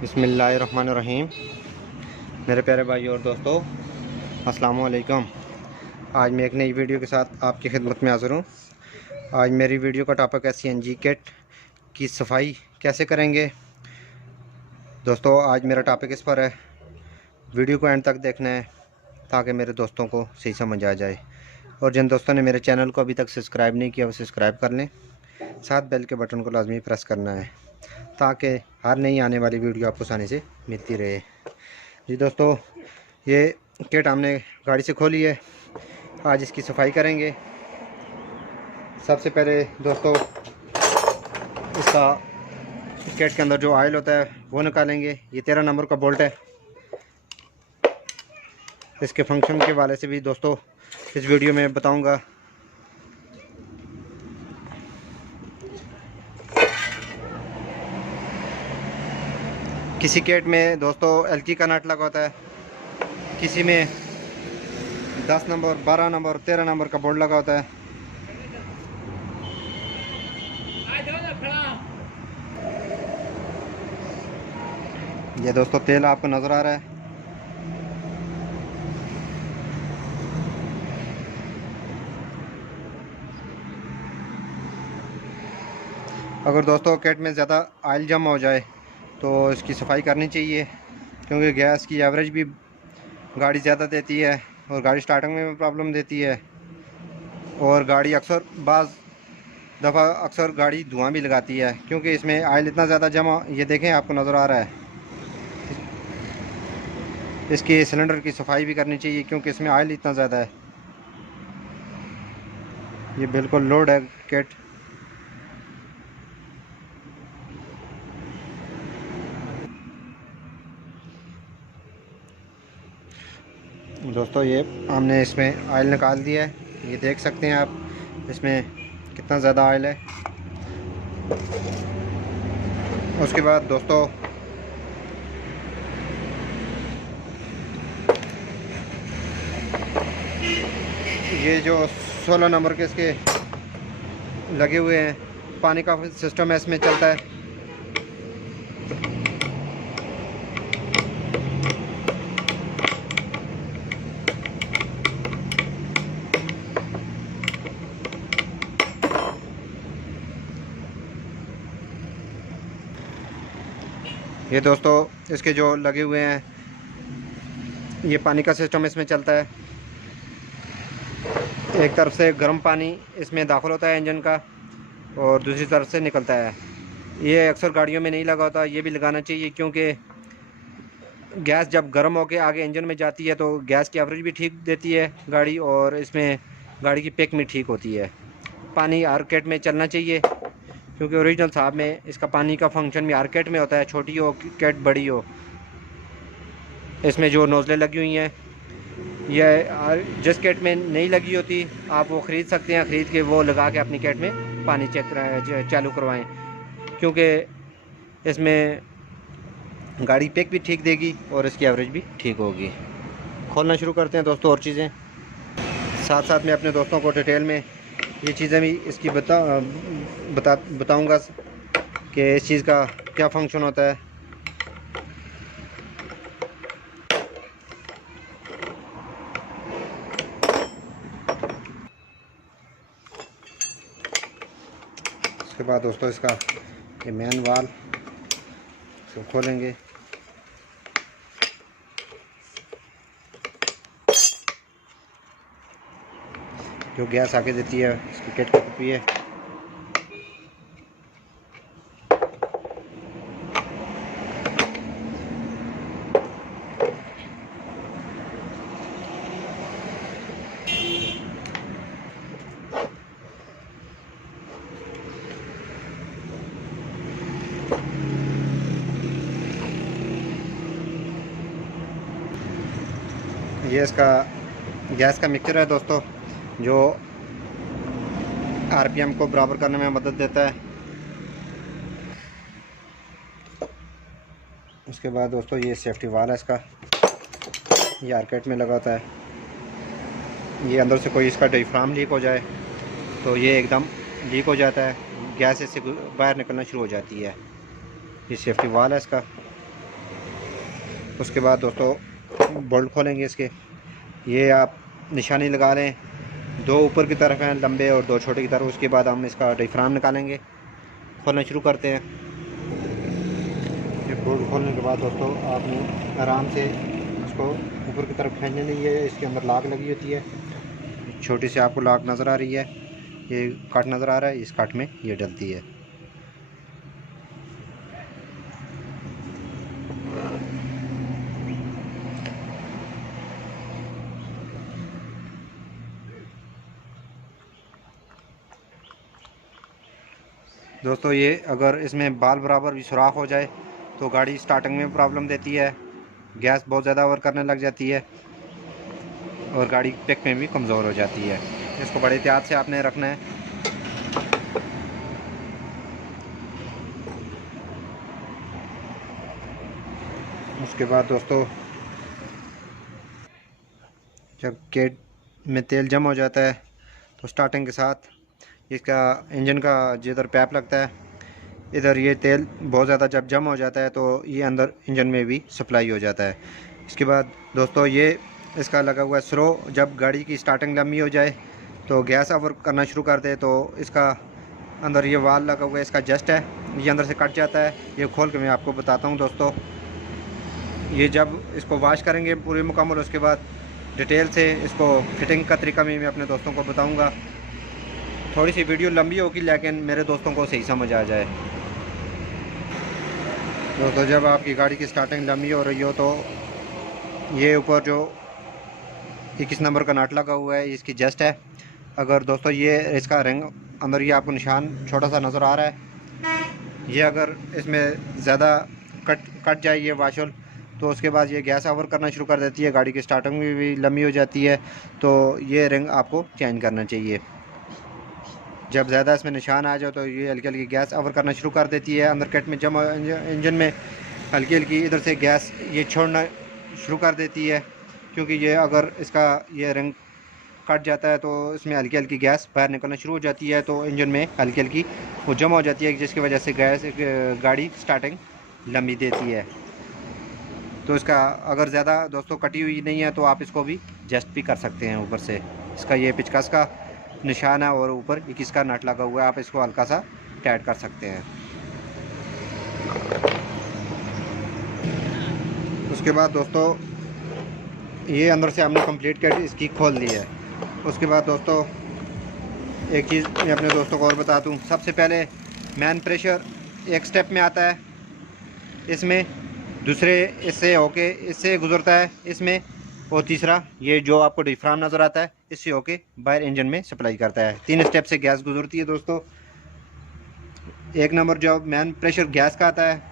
बिस्मिल्लाहिर्रहमानिर्रहीम। मेरे प्यारे भाई और दोस्तों, अस्सलामु अलैकुम। आज मैं एक नई वीडियो के साथ आपकी खिदमत में हाज़िर हूँ। आज मेरी वीडियो का टॉपिक है सीएनजी किट की सफाई कैसे करेंगे। दोस्तों, आज मेरा टॉपिक इस पर है, वीडियो को एंड तक देखना है ताकि मेरे दोस्तों को सही समझ आ जाए। और जिन दोस्तों ने मेरे चैनल को अभी तक सब्सक्राइब नहीं किया वो सब्सक्राइब कर लें, साथ बेल के बटन को लाजमी प्रेस करना है ताकि हर नई आने वाली वीडियो आपको आसानी से मिलती रहे। जी दोस्तों, ये किट हमने गाड़ी से खोली है। आज इसकी सफाई करेंगे। सबसे पहले दोस्तों, इसका किट के अंदर जो ऑयल होता है वो निकालेंगे। ये 13 नंबर का बोल्ट है। इसके फंक्शन के वाले से भी दोस्तों इस वीडियो में बताऊंगा। किसी किट में दोस्तों एलकी का नट लगा होता है, किसी में 10 नंबर, 12 नंबर, 13 नंबर का बोल्ट लगा होता है। ये दोस्तों तेल आपको नज़र आ रहा है। अगर दोस्तों किट में ज़्यादा ऑयल जमा हो जाए तो इसकी सफाई करनी चाहिए, क्योंकि गैस की एवरेज भी गाड़ी ज़्यादा देती है और गाड़ी स्टार्टिंग में भी प्रॉब्लम देती है। और गाड़ी अक्सर गाड़ी धुआं भी लगाती है, क्योंकि इसमें ऑयल इतना ज़्यादा जमा, ये देखें आपको नज़र आ रहा है। इसकी सिलेंडर की सफाई भी करनी चाहिए क्योंकि इसमें ऑयल इतना ज़्यादा है। ये बिल्कुल लोड है किट। दोस्तों, ये हमने इसमें ऑयल निकाल दिया है। ये देख सकते हैं आप, इसमें कितना ज़्यादा ऑयल है। उसके बाद दोस्तों ये जो 16 नंबर के इसके लगे हुए हैं, पानी का सिस्टम है, इसमें चलता है। ये दोस्तों इसके जो लगे हुए हैं, ये पानी का सिस्टम इसमें चलता है। एक तरफ से गर्म पानी इसमें दाखिल होता है इंजन का और दूसरी तरफ से निकलता है। ये अक्सर गाड़ियों में नहीं लगा होता, ये भी लगाना चाहिए, क्योंकि गैस जब गर्म होकर आगे इंजन में जाती है तो गैस की एवरेज भी ठीक देती है गाड़ी, और इसमें गाड़ी की पिक भी ठीक होती है। पानी हर किट में चलना चाहिए, क्योंकि ओरिजिनल साहब में इसका पानी का फंक्शन भी हर किट में होता है, छोटी हो किट बड़ी हो। इसमें जो नोज़लें लगी हुई हैं, यह जिस किट में नहीं लगी होती आप वो ख़रीद सकते हैं। ख़रीद के वो लगा के अपनी किट में पानी चालू करवाएं, क्योंकि इसमें गाड़ी पिक भी ठीक देगी और इसकी एवरेज भी ठीक होगी। खोलना शुरू करते हैं दोस्तों। और चीज़ें साथ साथ में अपने दोस्तों को डिटेल में ये चीज़ें भी इसकी बताऊंगा कि इस चीज़ का क्या फंक्शन होता है। उसके बाद दोस्तों इसका ये मेन वाल इसको खोलेंगे। जो गैस आके देती है इसकी किट की कॉपी है। ये इसका गैस का मिक्सचर है दोस्तों, जो आरपीएम को बराबर करने में मदद देता है। उसके बाद दोस्तों ये सेफ्टी वाल है इसका, ये आर्केट में लगा होता है। ये अंदर से कोई इसका डायफ्राम लीक हो जाए तो ये एकदम लीक हो जाता है, गैस इससे बाहर निकलना शुरू हो जाती है। ये सेफ्टी वाल है इसका। उसके बाद दोस्तों बोल्ट खोलेंगे इसके। ये आप निशानी लगा लें, 2 ऊपर की तरफ हैं लंबे और 2 छोटे की तरफ। उसके बाद हम इसका डायफ्राम निकालेंगे, खोलना शुरू करते हैं। ये बोल्ट खोलने के बाद दोस्तों आपने आराम से इसको ऊपर की तरफ खींचने नहीं है। इसके अंदर लाक लगी होती है, छोटी सी आपको लाक नज़र आ रही है, ये कट नज़र आ रहा है, इस कट में ये डलती है। दोस्तों ये अगर इसमें बाल बराबर भी सुराख हो जाए तो गाड़ी स्टार्टिंग में प्रॉब्लम देती है, गैस बहुत ज़्यादा ओवर करने लग जाती है और गाड़ी पिक में भी कमज़ोर हो जाती है। इसको बड़े एहतियात से आपने रखना है। उसके बाद दोस्तों जब केट में तेल जम हो जाता है तो स्टार्टिंग के साथ इसका इंजन का जिधर पैप लगता है, इधर ये तेल बहुत ज़्यादा जब जम हो जाता है तो ये अंदर इंजन में भी सप्लाई हो जाता है। इसके बाद दोस्तों ये इसका लगा हुआ है स्रो, जब गाड़ी की स्टार्टिंग लंबी हो जाए तो गैस ओवर करना शुरू कर दे तो इसका अंदर ये वाल लगा हुआ है, इसका जस्ट है, ये अंदर से कट जाता है। ये खोल के मैं आपको बताता हूँ दोस्तों। ये जब इसको वॉश करेंगे पूरी मुकम्मल, उसके बाद डिटेल से इसको फिटिंग का तरीका मैं अपने दोस्तों को बताऊँगा। थोड़ी सी वीडियो लंबी होगी लेकिन मेरे दोस्तों को सही समझ आ जाए। दोस्तों जब आपकी गाड़ी की स्टार्टिंग लंबी हो रही हो तो ये ऊपर जो 21 नंबर का नट लगा हुआ है, इसकी जस्ट है। अगर दोस्तों ये इसका रिंग अंदर ये आपको निशान छोटा सा नज़र आ रहा है, ये अगर इसमें ज़्यादा कट जाए ये वाशल तो उसके बाद ये गैस ओवर करना शुरू कर देती है, गाड़ी की स्टार्टिंग में भी लंबी हो जाती है। तो ये रिंग आपको चेंज करना चाहिए। जब ज़्यादा इसमें निशान आ जाए तो ये हल्की हल्की गैस ओवर करना शुरू कर देती है, अंदर कट में जमा इंजन में हल्की हल्की इधर से गैस ये छोड़ना शुरू कर देती है। क्योंकि ये अगर इसका ये रिंग कट जाता है तो इसमें हल्की हल्की गैस बाहर निकलना शुरू हो जाती है, तो इंजन में हल्की हल्की वो जमा हो जाती है, जिसकी वजह से गैस गाड़ी स्टार्टिंग लंबी देती है। तो इसका अगर ज़्यादा दोस्तों कटी हुई नहीं है तो आप इसको भी जस्ट भी कर सकते हैं ऊपर से। इसका ये पिचकस का निशान है और ऊपर 21 का नट लगा हुआ है, आप इसको हल्का सा टाइट कर सकते हैं। उसके बाद दोस्तों ये अंदर से हमने कंप्लीट कर इसकी खोल ली है। उसके बाद दोस्तों एक चीज़ मैं अपने दोस्तों को और बता दूं, सबसे पहले मैन प्रेशर एक स्टेप में आता है इसमें, दूसरे इससे होके इससे गुजरता है इसमें, और तीसरा ये जो आपको डिफ्राम नज़र आता है इससे होके बाहर इंजन में सप्लाई करता है। 3 स्टेप से गैस गुजरती है दोस्तों। एक नंबर जो मैन प्रेशर गैस का आता है,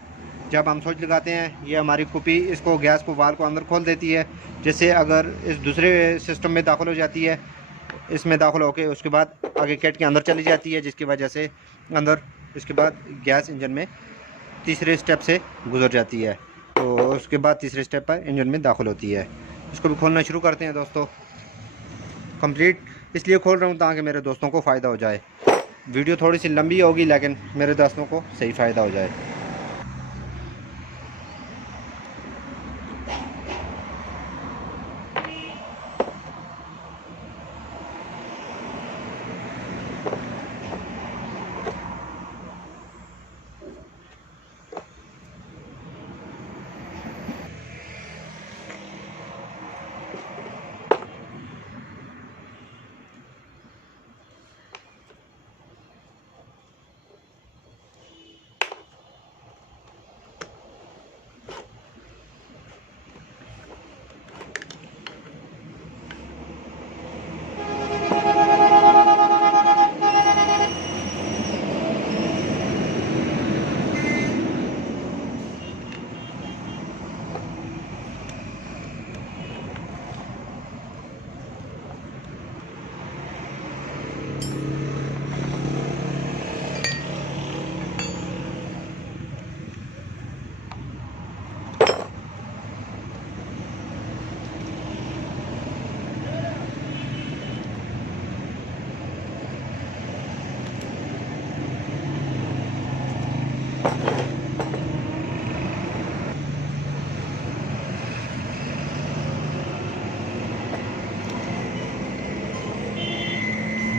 जब हम स्विच लगाते हैं ये हमारी कुपी इसको गैस को वाल को अंदर खोल देती है, जैसे अगर इस दूसरे सिस्टम में दाखिल हो जाती है, इसमें दाखिल होके उसके बाद आगे कैट के अंदर चली जाती है, जिसकी वजह से अंदर इसके बाद गैस इंजन में तीसरे स्टेप से गुजर जाती है, तो उसके बाद तीसरे स्टेप पर इंजन में दाखिल होती है। इसको भी खोलना शुरू करते हैं दोस्तों। कंप्लीट इसलिए खोल रहा हूँ ताकि मेरे दोस्तों को फ़ायदा हो जाए। वीडियो थोड़ी सी लंबी होगी लेकिन मेरे दोस्तों को सही फ़ायदा हो जाए।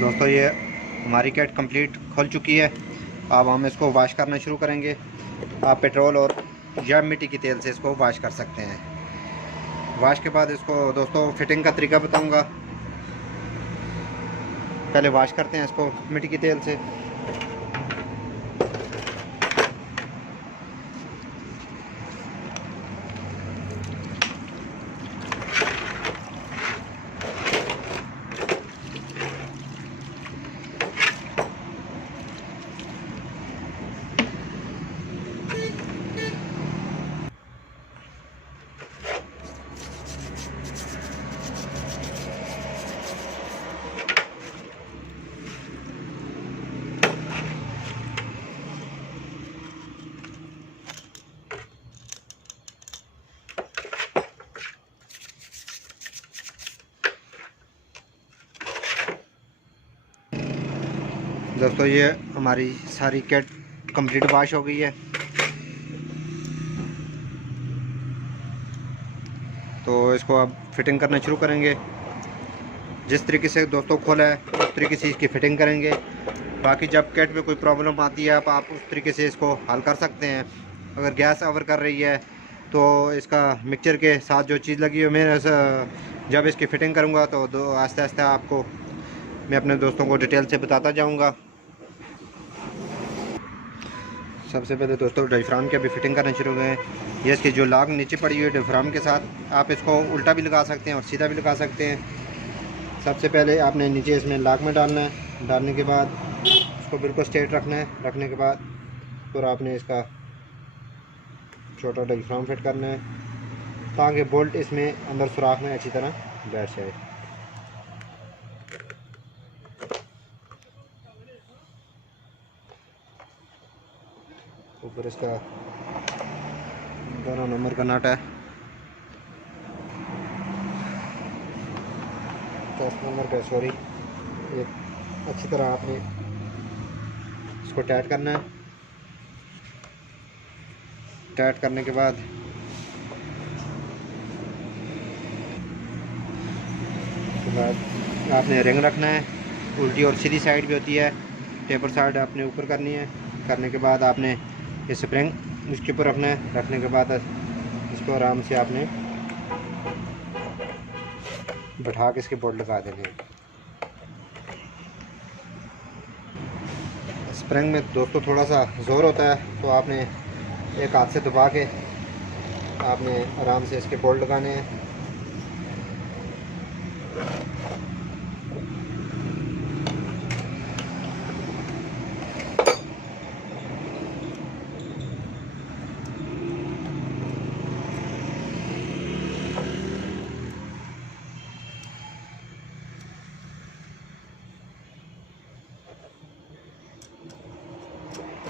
दोस्तों ये हमारी किट कंप्लीट खुल चुकी है। अब हम इसको वॉश करना शुरू करेंगे। आप पेट्रोल और या मिट्टी के तेल से इसको वॉश कर सकते हैं। वॉश के बाद इसको दोस्तों फिटिंग का तरीका बताऊंगा। पहले वॉश करते हैं इसको मिट्टी के तेल से। दोस्तों ये हमारी सारी किट कंप्लीट वॉश हो गई है। तो इसको अब फिटिंग करना शुरू करेंगे। जिस तरीके से दोस्तों खोला है उस तरीके से इसकी फिटिंग करेंगे। बाकी जब किट में कोई प्रॉब्लम आती है आप उस तरीके से इसको हल कर सकते हैं। अगर गैस ओवर कर रही है तो इसका मिक्सचर के साथ जो चीज़ लगी है, मैं जब इसकी फ़िटिंग करूँगा तो आहिस्ता आहिस्ता आपको मैं अपने दोस्तों को डिटेल से बताता जाऊँगा। सबसे पहले दोस्तों डायफ्राम की अभी फिटिंग करना शुरू हुए हैं। ये इसकी जो लाग नीचे पड़ी हुई है डायफ्राम के साथ, आप इसको उल्टा भी लगा सकते हैं और सीधा भी लगा सकते हैं। सबसे पहले आपने नीचे इसमें लाग में डालना है। डालने के बाद इसको बिल्कुल स्ट्रेट रखना है। रखने के बाद फिर आपने इसका छोटा डायफ्राम फिट करना है ताकि बोल्ट इसमें अंदर सुराख में अच्छी तरह बैठ जाए। ऊपर इसका 12 नंबर का नट है, 10 नंबर का सॉरी। ये अच्छी तरह आपने इसको टाइट करना है। टाइट करने के बाद आपने रिंग रखना है। उल्टी और सीधी साइड भी होती है, टेपर साइड आपने ऊपर करनी है। करने के बाद आपने ये स्प्रिंग इसके ऊपर रखना है। रखने के बाद इसको आराम से आपने बैठा के इसके बोल्ट लगा देने हैं। स्प्रिंग में दोस्तों थोड़ा सा ज़ोर होता है, तो आपने एक हाथ से दबा के आपने आराम से इसके बोल्ट लगाने हैं।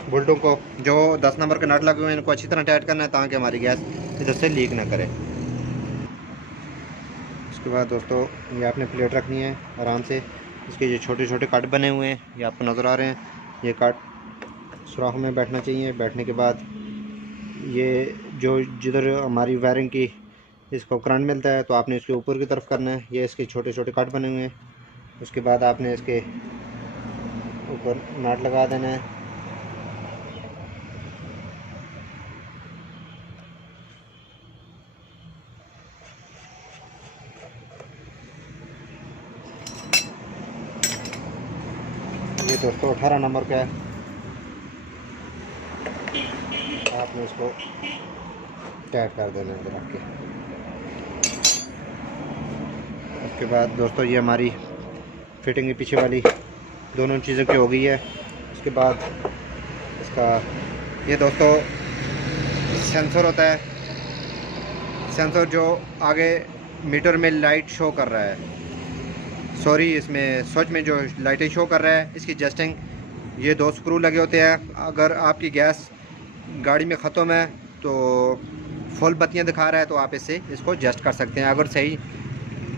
बोल्टों को जो 10 नंबर के नट लगे हुए हैं इनको अच्छी तरह टाइट करना है ताकि हमारी गैस इधर से लीक ना करे। उसके बाद दोस्तों ये आपने प्लेट रखनी है आराम से। इसके जो छोटे छोटे कट बने हुए हैं ये आपको नज़र आ रहे हैं, ये कट सुराख में बैठना चाहिए। बैठने के बाद ये जो जिधर हमारी वायरिंग की इसको करंट मिलता है तो आपने इसके ऊपर की तरफ करना है। ये इसके छोटे छोटे कट बने हुए हैं। उसके बाद आपने इसके ऊपर नट लगा देना है। ये दोस्तों 18 नंबर का है। आपने इसको टाइट कर देना है रख के। उसके बाद दोस्तों ये हमारी फिटिंग की पीछे वाली दोनों चीज़ों की हो गई है। उसके बाद इसका ये दोस्तों सेंसर होता है। सेंसर जो आगे मीटर में लाइट शो कर रहा है, सॉरी इसमें स्विच में जो लाइटें शो कर रहा है, इसकी जस्टिंग ये 2 स्क्रू लगे होते हैं। अगर आपकी गैस गाड़ी में ख़त्म है तो फुल बत्तियां दिखा रहा है तो आप इसको जस्ट कर सकते हैं।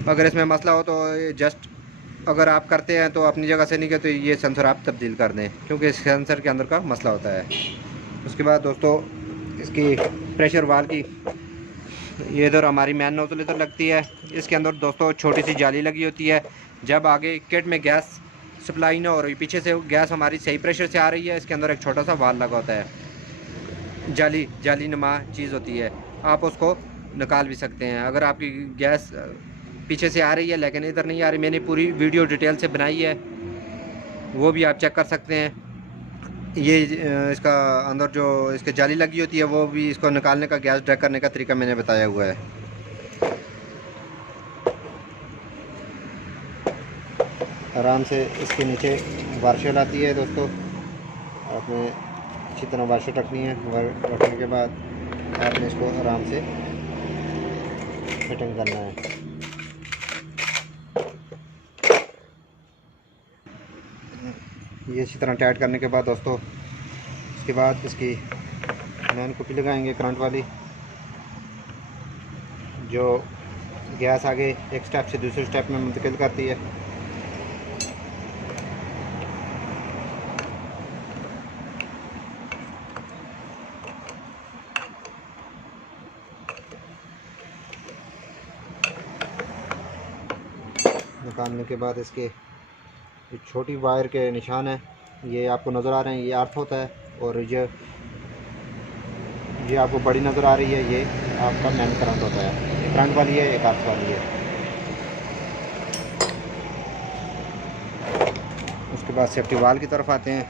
अगर इसमें मसला हो तो जस्ट अगर आप करते हैं तो अपनी जगह से नहीं करते, ये सेंसर आप तब्दील कर दें क्योंकि इस सेंसर के अंदर का मसला होता है। उसके बाद दोस्तों इसकी प्रेशर वाल की ये इधर हमारी मैन नोजल इधर लगती है। इसके अंदर दोस्तों छोटी सी जाली लगी होती है। जब आगे किट में गैस सप्लाई ना हो रही, पीछे से गैस हमारी सही प्रेशर से आ रही है। इसके अंदर एक छोटा सा वाल्व लगा होता है, जाली नुमा चीज़ होती है, आप उसको निकाल भी सकते हैं। अगर आपकी गैस पीछे से आ रही है लेकिन इधर नहीं आ रही, मैंने पूरी वीडियो डिटेल से बनाई है, वो भी आप चेक कर सकते हैं। ये इसका अंदर जो इसके जाली लगी होती है वो भी, इसको निकालने का, गैस ड्रैग करने का तरीका मैंने बताया हुआ है। आराम से इसके नीचे वार्शल आती है दोस्तों, आपने अच्छी तरह वार्शल रखनी है। रखने के बाद आपने इसको आराम से फिटिंग करना है। ये अच्छी तरह टाइट करने के बाद दोस्तों, इसके बाद इसकी मैन कुपी लगाएंगे करंट वाली, जो गैस आगे एक स्टेप से दूसरे स्टेप में मुंतकिल करती है। निकालने के बाद इसके छोटी वायर के निशान है, ये आपको नज़र आ रहे हैं, ये अर्थ होता है। और ये आपको बड़ी नज़र आ रही है, ये आपका मैन करंट होता है। एक करंट वाली है, एक अर्थ वाली है। उसके बाद सेफ्टी वाल की तरफ आते हैं,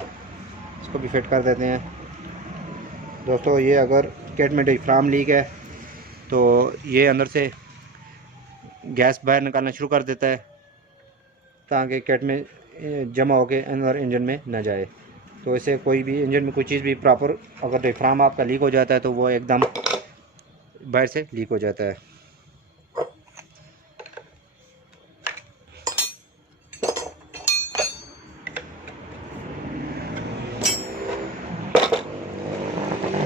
इसको भी फिट कर देते हैं दोस्तों। ये अगर किट में डायफ्राम लीक है तो ये अंदर से गैस बाहर निकालना शुरू कर देता है, ताकि किट में जमा होकर अंदर इंजन में न जाए। तो इससे कोई भी इंजन में कोई चीज़ भी प्रॉपर, अगर डायफ्राम आपका लीक हो जाता है तो वो एकदम बाहर से लीक हो जाता है।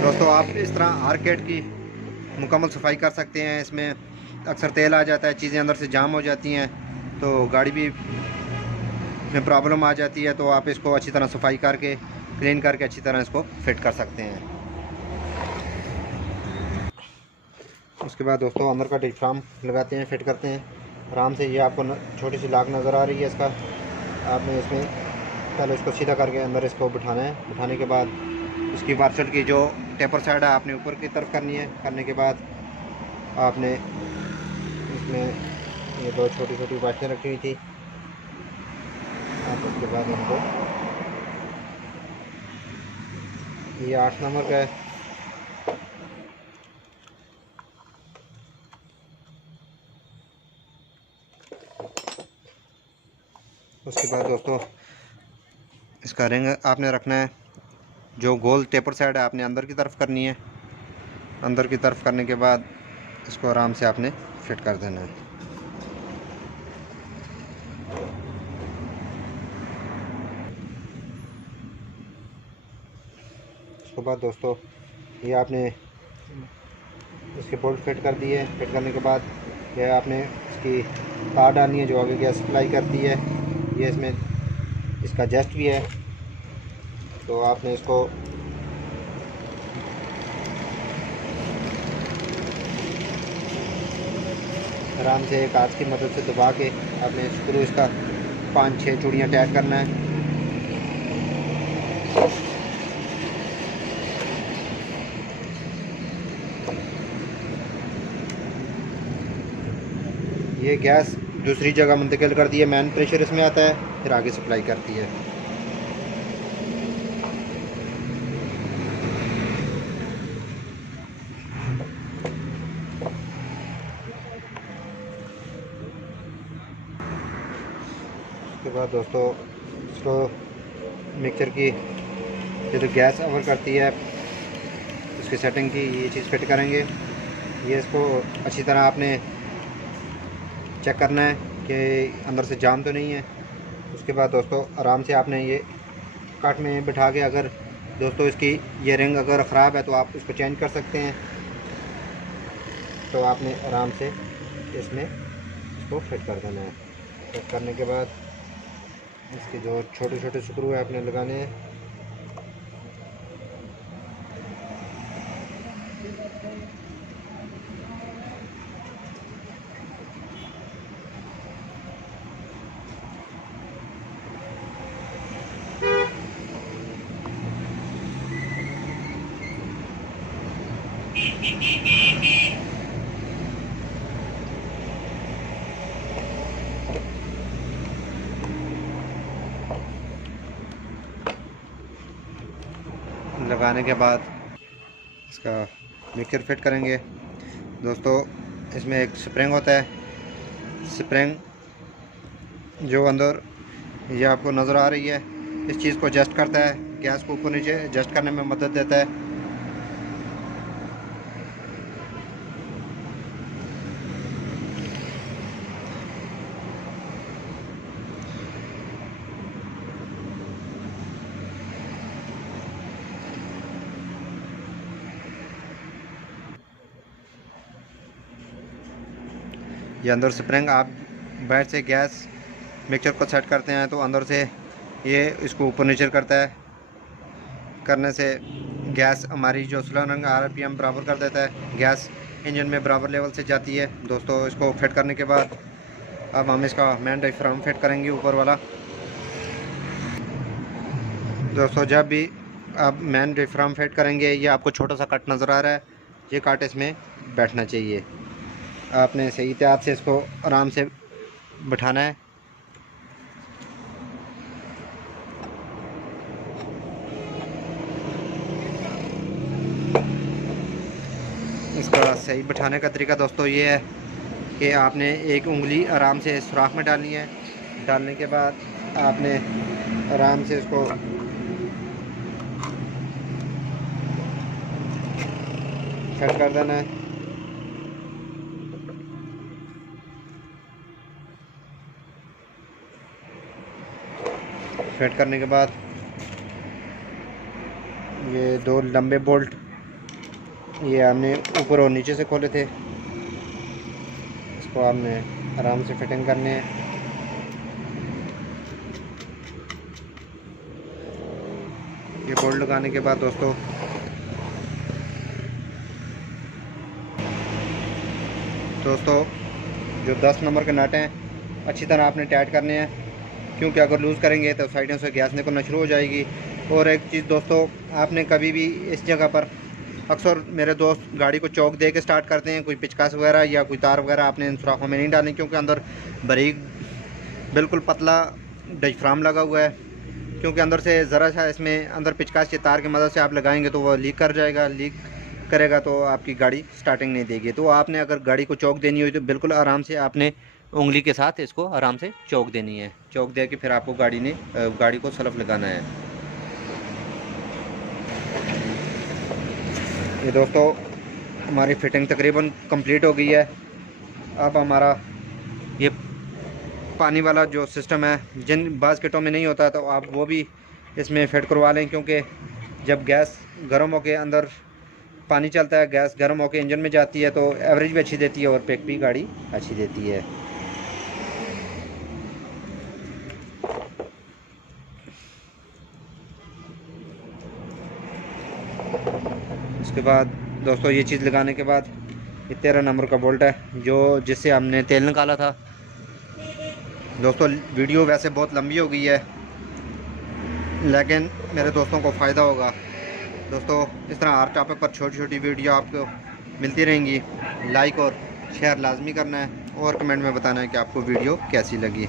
दोस्तों आप इस तरह हर किट की मुकम्मल सफाई कर सकते हैं। इसमें अक्सर तेल आ जाता है, चीज़ें अंदर से जाम हो जाती हैं, तो गाड़ी भी में प्रॉब्लम आ जाती है। तो आप इसको अच्छी तरह सफाई करके, क्लीन करके अच्छी तरह इसको फिट कर सकते हैं। उसके बाद दोस्तों अंदर का डायफ्राम लगाते हैं, फिट करते हैं आराम से। ये आपको छोटी सी लाक नज़र आ रही है इसका, आपने इसमें पहले इसको सीधा करके अंदर इसको बिठाना है। बिठाने के बाद इसकी वार्शल की जो टेपर साइड है आपने ऊपर की तरफ करनी है। करने के बाद आपने इसमें ये दो छोटी छोटी वार्शलें रखी हुई थी, आप उसके बाद उनको, ये 8 नंबर का है, उसके बाद दोस्तों इसका रिंग आपने रखना है, जो गोल टेपर साइड है आपने अंदर की तरफ करनी है। अंदर की तरफ करने के बाद इसको आराम से आपने फिट कर देना है। उसके बाद दोस्तों ये आपने इसके बोल्ट फिट कर दिए। फिट करने के बाद ये आपने इसकी तार डालनी है जो आगे गैस सप्लाई करती है। ये इसमें इसका जस्ट भी है, तो आपने इसको आराम से एक हाथ की मदद से दबा के आपने स्क्रू इसका 5-6 चूड़ियाँ टाइट करना है। ये गैस दूसरी जगह मुंतकिल कर दी है, मैन प्रेशर इसमें आता है, फिर आगे सप्लाई करती है। उसके बाद दोस्तों इसको मिक्सर की जो तो गैस ओवर करती है उसकी सेटिंग की ये चीज़ फिट करेंगे। ये इसको अच्छी तरह आपने चेक करना है कि अंदर से जाम तो नहीं है। उसके बाद दोस्तों आराम से आपने ये काट में बिठा के, अगर दोस्तों इसकी ये रिंग अगर ख़राब है तो आप इसको चेंज कर सकते हैं। तो आपने आराम से इसमें इसको फिट कर देना है। फिट करने के बाद इसके जो छोटे छोटे स्क्रू है आपने लगाने हैं। लगाने के बाद इसका मिक्सर फिट करेंगे। दोस्तों इसमें एक स्प्रिंग होता है, स्प्रिंग जो अंदर ये आपको नज़र आ रही है, इस चीज़ को एडजस्ट करता है, गैस को ऊपर नीचे एडजस्ट करने में मदद देता है। ये अंदर स्प्रिंग आप बाहर से गैस मिक्सचर को सेट करते हैं तो अंदर से ये इसको ऊपर नीचे करता है। करने से गैस हमारी जो सिलेंडर RPM बराबर कर देता है, गैस इंजन में बराबर लेवल से जाती है। दोस्तों इसको फिट करने के बाद अब हम इसका मेन डायफ्राम फिट करेंगे ऊपर वाला। दोस्तों जब भी आप मेन डायफ्राम फिट करेंगे, ये आपको छोटा सा कट नज़र आ रहा है, ये कट इसमें बैठना चाहिए। आपने सही एहतियात से इसको आराम से बिठाना है। इसका सही बिठाने का तरीका दोस्तों ये है कि आपने एक उंगली आराम से सुराख में डालनी है। डालने के बाद आपने आराम से इसको सेट कर देना है। फिट करने के बाद ये दो लंबे बोल्ट ये हमने ऊपर और नीचे से खोले थे, इसको हमने आराम से फिटिंग करने हैं। ये बोल्ट लगाने के बाद दोस्तों जो 10 नंबर के नट हैं अच्छी तरह आपने टाइट करने हैं, क्योंकि अगर लूज़ करेंगे तो साइडों से गैस निकलना शुरू हो जाएगी। और एक चीज़ दोस्तों, आपने कभी भी इस जगह पर, अक्सर मेरे दोस्त गाड़ी को चौक दे के स्टार्ट करते हैं, कोई पिचकास वगैरह या कोई तार वगैरह आपने इन सुराखों में नहीं डालनी, क्योंकि अंदर बारीक बिल्कुल पतला डायफ्राम लगा हुआ है। क्योंकि अंदर से ज़रा सा इसमें अंदर पिचकास के तार की मदद से आप लगाएंगे तो वो लीक कर जाएगा, लीक करेगा तो आपकी गाड़ी स्टार्टिंग नहीं देगी। तो आपने अगर गाड़ी को चौक देनी हुई तो बिल्कुल आराम से आपने उंगली के साथ इसको आराम से चौक देनी है। चौक दे के फिर आपको गाड़ी को सलफ लगाना है। ये दोस्तों हमारी फिटिंग तकरीबन कंप्लीट हो गई है। अब हमारा ये पानी वाला जो सिस्टम है, जिन बाज़ किटों में नहीं होता तो आप वो भी इसमें फिट करवा लें, क्योंकि जब गैस गर्म होकर अंदर पानी चलता है, गैस गर्म होकर इंजन में जाती है तो एवरेज भी अच्छी देती है और पिक भी गाड़ी अच्छी देती है। उसके बाद दोस्तों ये चीज़ लगाने के बाद ये 13 नंबर का बोल्ट है जो जिससे हमने तेल निकाला था। दोस्तों वीडियो वैसे बहुत लंबी हो गई है, लेकिन मेरे दोस्तों को फ़ायदा होगा। दोस्तों इस तरह हर टॉपिक पर छोटी छोटी वीडियो आपको मिलती रहेंगी। लाइक और शेयर लाजमी करना है और कमेंट में बताना है कि आपको वीडियो कैसी लगी।